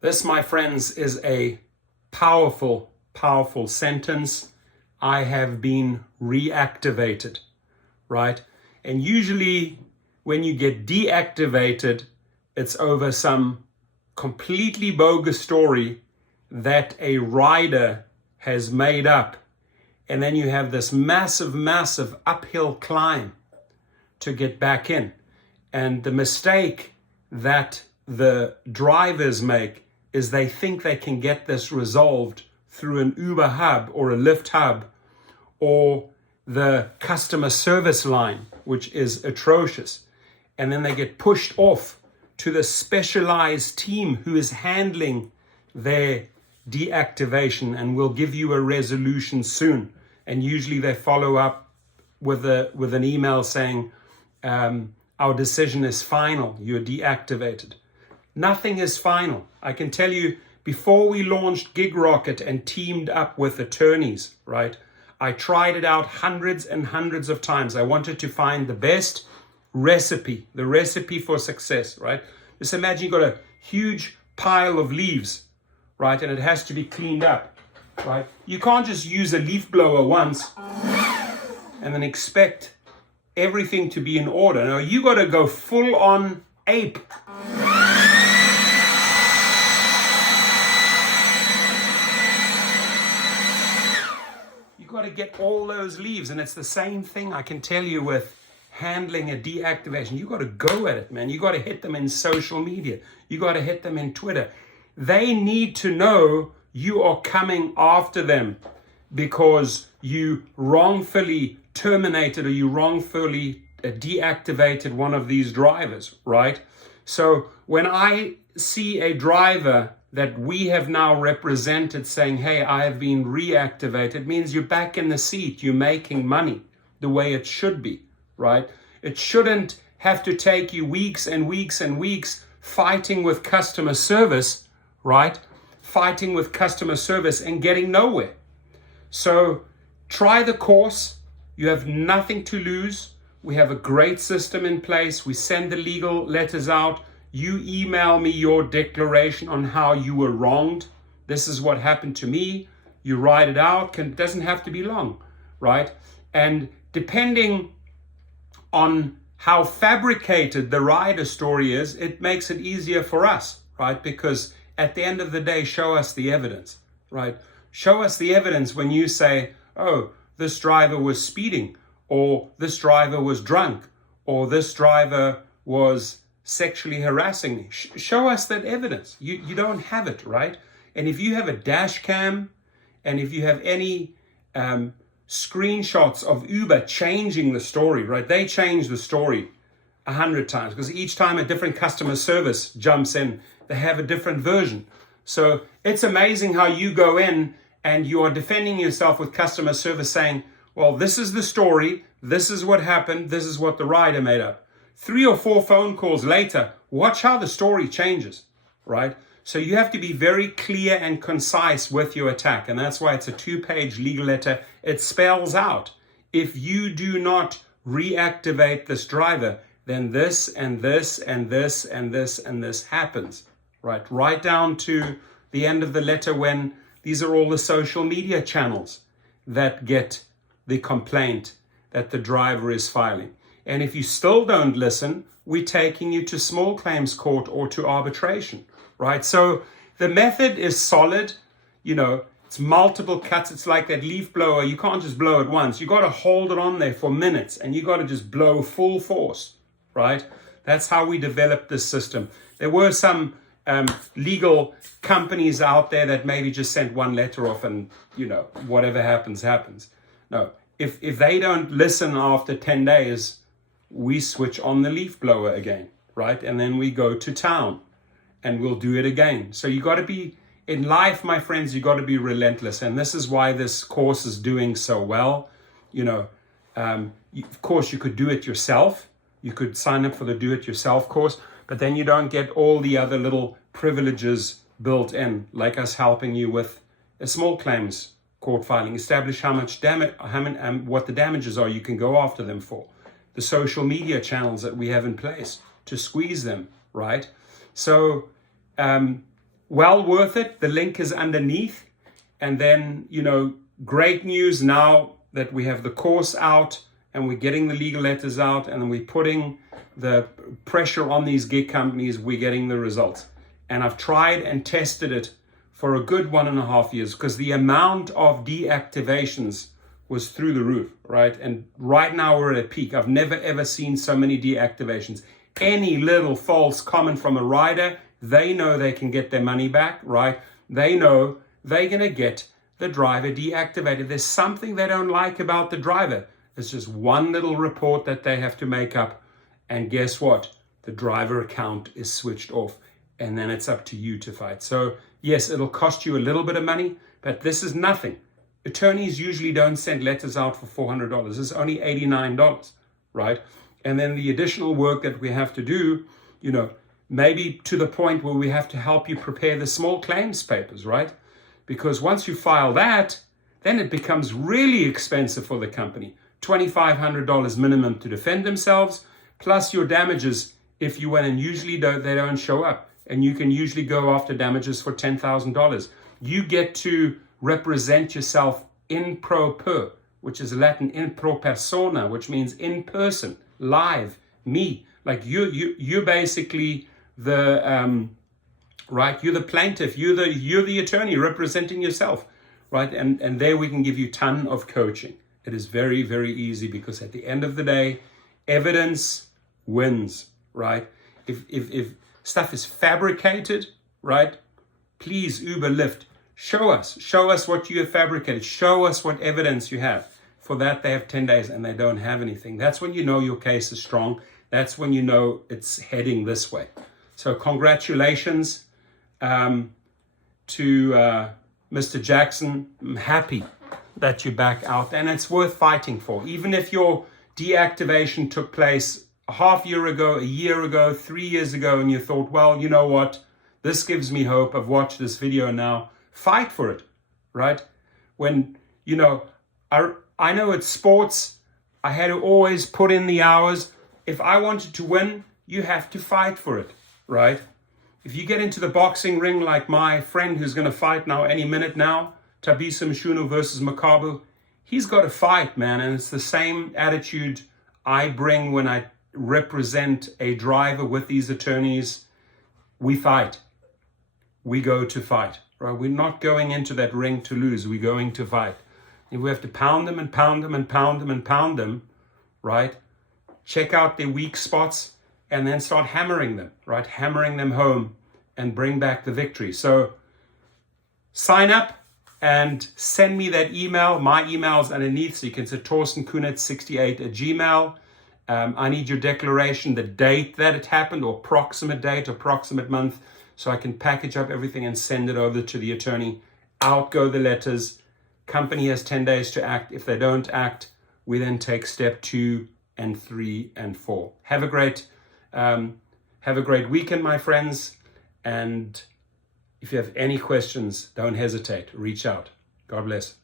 This, my friends, is a powerful, powerful sentence. I have been reactivated, right? And usually when you get deactivated, it's over some completely bogus story that a rider has made up. And then you have this massive, massive uphill climb to get back in. And the mistake that the drivers make is they think they can get this resolved through an Uber hub or a Lyft hub or the customer service line, which is atrocious. And then they get pushed off to the specialized team who is handling their deactivation and will give you a resolution soon. And usually they follow up with an email saying, our decision is final, you're deactivated. Nothing is final. I can tell you, before we launched GigRocket and teamed up with attorneys, right? I tried it out hundreds and hundreds of times. I wanted to find the best recipe, the recipe for success, right? Just imagine you've got a huge pile of leaves, right? And it has to be cleaned up, right? You can't just use a leaf blower once and then expect everything to be in order. No, you got to go full on ape. You got to get all those leaves, and it's the same thing I can tell you with handling a deactivation. You got to go at it, man. You got to hit them in social media. You got to hit them in Twitter. They need to know you are coming after them because you wrongfully terminated or you wrongfully deactivated one of these drivers, right? So when I see a driver that we have now represented saying, hey, I have been reactivated, it means you're back in the seat, you're making money the way it should be, right? It shouldn't have to take you weeks and weeks and weeks fighting with customer service, right? Fighting with customer service and getting nowhere. So try the course. You have nothing to lose. We have a great system in place. We send the legal letters out. You email me your declaration on how you were wronged. This is what happened to me. You write it out. It doesn't have to be long, right? And depending on how fabricated the rider story is, it makes it easier for us, right? Because at the end of the day, show us the evidence, right? Show us the evidence when you say, oh, this driver was speeding, or this driver was drunk, or this driver was sexually harassing me. Show us that evidence. You don't have it, right? And if you have a dash cam, and if you have any screenshots of Uber changing the story, right? They change the story 100 times because each time a different customer service jumps in, they have a different version. So it's amazing how you go in and you are defending yourself with customer service saying, well, this is the story, this is what happened, this is what the rider made up. 3 or 4 phone calls later, watch how the story changes, right? So you have to be very clear and concise with your attack. And that's why it's a 2-page legal letter. It spells out, if you do not reactivate this driver, then this and this and this and this and this happens, right? Right down to the end of the letter when these are all the social media channels that get the complaint that the driver is filing. And if you still don't listen, we're taking you to small claims court or to arbitration, right? So the method is solid, it's multiple cuts. It's like that leaf blower. You can't just blow it once. You got to hold it on there for minutes and you got to just blow full force, right? That's how we developed this system. There were some legal companies out there that maybe just sent one letter off and, whatever happens, happens. No, if they don't listen after 10 days, we switch on the leaf blower again, right? And then we go to town and we'll do it again. So you got to be, in life, my friends, you got to be relentless. And this is why this course is doing so well. Of course, you could do it yourself. You could sign up for the do-it-yourself course, but then you don't get all the other little privileges built in, like us helping you with a small claims court filing, establish how much damage, what the damages are you can go after them for, the social media channels that we have in place to squeeze them, right? So well worth it. The link is underneath. And then, great news now that we have the course out and we're getting the legal letters out and then we're putting the pressure on these gig companies, we're getting the results. And I've tried and tested it for a good 1.5 years because the amount of deactivations was through the roof, right? And right now we're at a peak. I've never ever seen so many deactivations. Any little false comment from a rider, they know they can get their money back, right? They know they're going to get the driver deactivated. There's something they don't like about the driver. It's just one little report that they have to make up. And guess what? The driver account is switched off. And then it's up to you to fight. So yes, it'll cost you a little bit of money, but this is nothing. Attorneys usually don't send letters out for $400. It's only $89, right? And then the additional work that we have to do, maybe to the point where we have to help you prepare the small claims papers, right? Because once you file that, then it becomes really expensive for the company. $2,500 minimum to defend themselves, plus your damages if you win, and usually they don't show up. And you can usually go after damages for $10,000. You get to represent yourself in pro per, which is Latin in pro persona, which means in person, live, me. Like you're basically the right. You're the plaintiff. You're the attorney representing yourself, right? And there we can give you a ton of coaching. It is very, very easy because at the end of the day, evidence wins, right? If stuff is fabricated, right? Please, Uber, Lyft, show us what you have fabricated. Show us what evidence you have. For that, they have 10 days and they don't have anything. That's when you know your case is strong. That's when you know it's heading this way. So congratulations to Mr. Jackson. I'm happy that you're back out, and it's worth fighting for. Even if your deactivation took place a half year ago, a year ago, 3 years ago, and you thought, well, you know what? This gives me hope. I've watched this video now. Fight for it, right? When, I know it's sports. I had to always put in the hours. If I wanted to win, you have to fight for it, right? If you get into the boxing ring like my friend who's going to fight now any minute now, Tabisa Mshuno versus Makabu, he's got to fight, man. And it's the same attitude I bring when I represent a driver with these attorneys. We fight. We go to fight, right? We're not going into that ring to lose. We're going to fight. And we have to pound them and pound them and pound them and pound them, right? Check out their weak spots and then start hammering them, right? Hammering them home and bring back the victory. So sign up and send me that email. My email's underneath, so you can say torstenkunitz68@gmail.com. I need your declaration, the date that it happened, or approximate date, approximate month, so I can package up everything and send it over to the attorney. Out go the letters. Company has 10 days to act. If they don't act, we then take step 2 and 3 and 4. Have a great weekend, my friends. And if you have any questions, don't hesitate. Reach out. God bless.